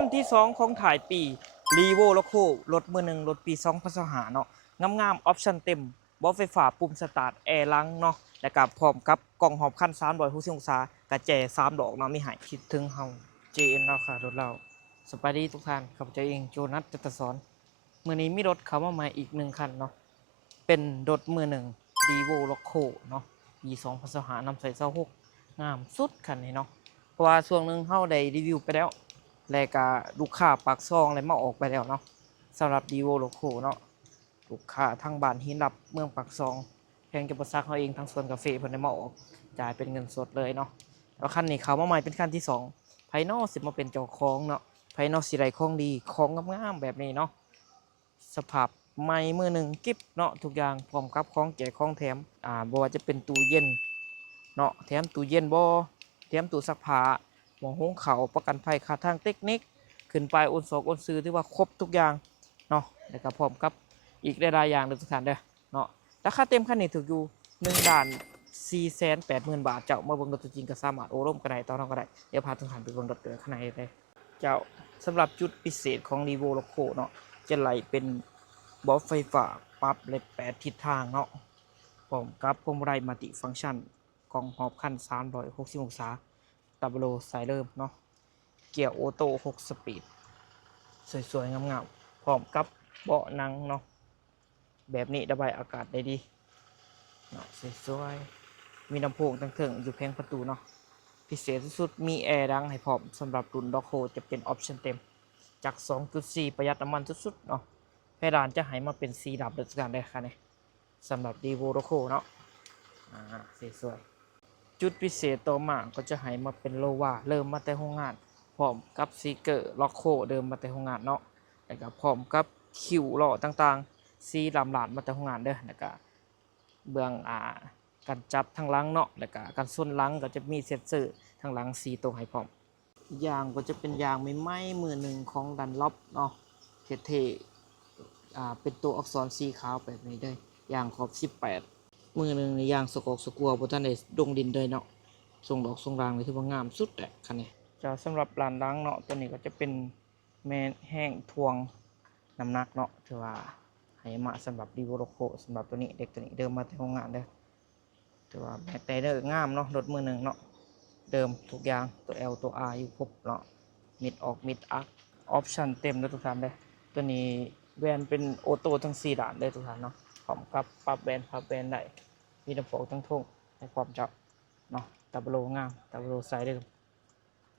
ขั้นที่2ของถ่ายปีรีโวโลโครถมือหนึ่งรถปี2025เนาะงามๆออปชั่นเต็มบอไฟฟ้าปุ่มสตาร์ทแอร์ล้างเนาะและกับพร้อมกับกล่องหอบขั้น360องศากระแจ3ดอกเนาะมีให้คิดถึงเฮา JN เราค่ะรถเราสวัสดีทุกท่านข้าพเจ้าเองโจนัสจัตสอนมื้อนี้มีรถเข้ามาใหม่อีก1คันเนาะเป็นรถมือหนึ่งรีโวโลโคเนาะปี2025นำใส่26งามสุดคันนี้เนาะเพราะว่าช่วงนึงเฮาได้รีวิวไปแล้วและก็ลูกค้าปากซองอะไรมาออกไปแล้วเนาะสำหรับดีโวโลโคเนาะลูกค้าทางบ้านหินรับเมืองปากซองแพงจะประซักเขาเองทางสวนกาแฟเพิ่นได้มาออกจ่ายเป็นเงินสดเลยเนาะแล้วคันนี้เขามาใหม่เป็นคันที่2ภายนอกสิมาเป็นเจ้าของเนาะภายนอกสิได้ของดีของงามๆแบบนี้เนาะสภาพใหม่มือหนึ่งกิ๊บเนาะทุกอย่างพร้อมกับของแจกของแถมบ่ว่าจะเป็นตู้เย็นเนาะแถมตู้เย็นบ่แถมตู้ซักผ้าหม้อหุงข้าวประกันภัยค่าทางเทคนิคขึ้นไปโอนสอกโอนซื้อที่ว่าครบทุกอย่างเนาะแล้วก็พร้อมกับอีกหลายๆอย่างเด้อทุกท่านเด้อเนาะราคาเต็มคันนี้ถูกอยู่1,480,000 บาทเจ้ามาเบิ่งรถตัวจริงก็สามารถโอ้ร่มกันได้ต่อรองก็ได้เดี๋ยวพาทุกท่านไปเบิ่งรถเกิดข้างในเลยเจ้าสำหรับจุดพิเศษของ Revo Loco เนาะจะไหลเป็นบอสไฟฟ้าปรับเลย8ทิศทางเนาะพร้อมกับพวงมาลัยมัลติฟังก์ชันกล่องหอบคัน360องศาดับเบิลสายเริ่มเนาะเกียร์ออโต้6สปีดสวยๆงามๆพร้อมกับเบาะหนังเนาะแบบนี้ระบายอากาศได้ดีเนาะสวยๆมีลำโพงตั้งถึงอยู่แผงประตูเนาะพิเศษสุดๆมีแอร์ดังให้พร้อมสำหรับรุ่นด็อกโคจะเป็นออปชั่นเต็มจาก 2.4 ประหยัดน้ำมันสุดๆเนาะเพดานจะให้มาเป็นสีดำเดือดกันได้ค่ะเนี่ยสำหรับดีโวโรโคเนาะสวยๆจุดพิเศษต่อมาก็จะให้มาเป็นโลวาเริ่มมาแต่โรงงานพร้อมกับซีเกอร์ล็อกโคเดิมมาแต่โรงงานเนาะแล้วก็พร้อมกับคิวล้อต่างๆสีลำหลานมาแต่โรงงานเด้อแล้วก็เบื้องการจับทางหลังเนาะแล้วก็การส้นหลังก็จะมีเซ็นเซอร์ทางหลังสีตัวให้พร้อมยางก็จะเป็นยางไม่ไหม้มือหนึ่งของดันล็อบเนาะเท่ๆเป็นตัวอักษรสีขาวแบบนี้ได้ยางขอบ18มือหนึ่งในยางสกอกสกัวบนท่านได้ดงดินเลยเนาะทรงดอกทรงรางเลยที่ว่างามสุดแหละคันนี้จะสำหรับลานล้างเนาะตัวนี้ก็จะเป็นแม่แห้งทวงน้ำหนักเนาะถือว่าให้มาสำหรับดีโวโลโคสำหรับตัวนี้เด็กตัวนี้เดิมมาที่โรงงานเด้อถือว่าแม่แต่เด้องามเนาะรถมือหนึ่งเนาะเดิมทุกอย่างตัว L ตัว R อยู่ครบเนาะมิดออกมิดอัพออปชั่นเต็มเลยทุกท่านเลยตัวนี้แวนเป็นออโต้ทั้ง4ด่านเลยทุกท่านเนาะพร้อมกับปรับแวนได้มีลำโพงทั้งทุ่งในความจับเนาะดับเบิลงามดับเบิลไซด์เดิม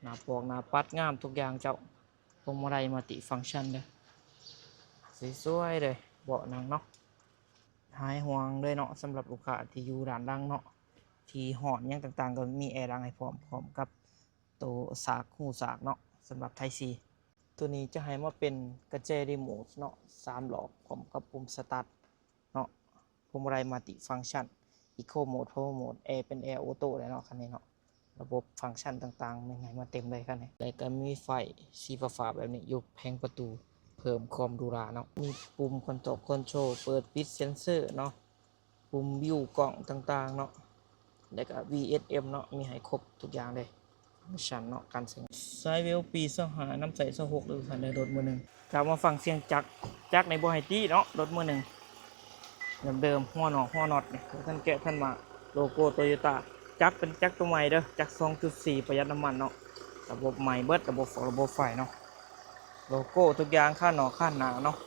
หน้าปอกหน้าปัดงามทุกอย่างเจ้าพวงมาลัยมัลติฟังก์ชันเลยสวยๆเลยเบาะหนังเนาะหายห่วงเลยเนาะสำหรับลูกค้าที่อยู่ด้านล่างเนาะที่หอนยังต่างๆก็มีแอร์ดังให้พร้อมกับตัวสากหูสากเนาะสำหรับไทซีตัวนี้จะให้มาเป็นกระเจรีโมทเนาะ3 หลอกพร้อมกับปุ่มสตาร์ทเนาะพวงมาลัยมัลติฟังก์ชันอีโคโหมดพาวเวอร์โหมดแอร์เป็นแอร์ออโต้เลยเนาะคันนี้เนาะระบบฟังก์ชันต่างๆไม่ไงมาเต็มเลยคันนี้แล้วก็มีไฟสีฟ้าแบบนี้อยู่แผงประตูเพิ่มความดูราเนาะมีปุ่มคอนโทรลเปิดปิดเซ็นเซอร์เนาะปุ่มวิวกล่องต่างๆเนาะแล้วก็ VSM เนาะมีให้ครบทุกอย่างเลยฟังก์ชันเนาะการใช้ไซเวลปี25น้ำใส26หรือคันในรถมือหนึ่งกลับมาฟังเสียงจักในโบไฮตี้เนาะรถมือหนึ่งเดิมหัวหนอหัวน็อตเนี่ยท่านแกะท่านมาโลโก้โตโยต้าจักเป็นจักตัวใหม่เด้อจัก 2.4 ประหยัดน้ำมันเนาะระบบใหม่เบิดระบบไฟเนาะโลโก้ทุกอย่างข้างหนอข้างหนาเนาะ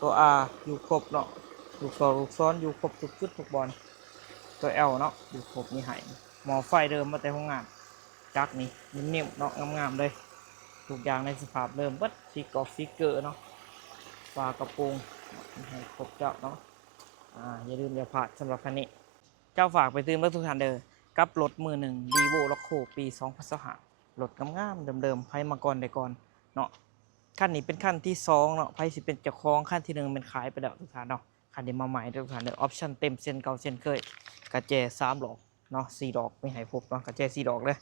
ตัว R อยู่ครบเนาะลูกศรลูกซ้อนอยู่ครบทุกจุดทุกบอลตัว L เนาะอยู่ครบมีให้หมอไฟเดิมมาแต่โรงงานจักนี่นิ่มๆเนาะงามๆเลยทุกอย่างในสภาพเดิมเบิดสีกรอบสีเกอร์เนาะฝากระโปรงให้ครบเจ้าเนาะอย่าลืมอย่าพลาดสำหรับคันนี้เจ้าฝากไปตื่นรถทุกท่านเด้อกับรถมือหนึ่งดีโวล็อกโคปี2025รถงามๆเดิมๆไพ่มาก่อนได้ก่อนเนาะคันนี้เป็นคันที่2เนาะไพ่สิเป็นเจ้าของคันที่1เป็นขายไปแล้วทุกท่านเนาะคันนี้มาใหม่ทุกท่านเด้อออปชั่นเต็มเส้นเก่าเส้นเคยกระแจ3 ดอกเนาะ4 ดอกไม่ให้พบเนาะกระแจ4 ดอกเลย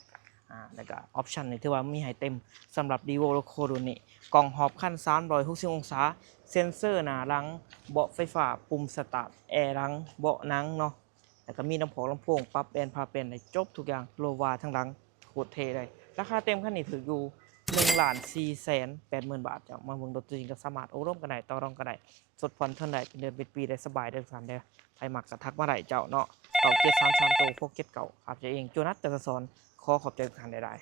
แล้วก็ออปชั่นนี่ถือว่ามีให้เต็มสำหรับดีโวล็อกโครุ่นนี้กล่องหอบคัน360องศาเซ็นเซอร์หน้าหลังเบาะไฟฟ้าปุ่มสตาร์ทแอร์หลังเบาะหนังเนาะแล้วก็มีลำโพงปรับแบนพาเป็นได้จบทุกอย่างโลวาทั้งหลังโคตรเท่เลยราคาเต็มคันนี้ถืออยู่ 1,480,000 บาทเจ้ามาเบิ่งรถตัวจริงก็สามารถโอ้ร่มกันได้ต่อรองกันได้สดผ่อนเท่าใดเป็นเดือนเป็นปีได้สบายเด้อทุกท่านเด้อใครมักก็ทักมาได้เจ้าเนาะเก่า733โตพวกเก็ดเก่าครับเจ้าเองโจนัสแต่สอนขอขอบใจทุกท่านได้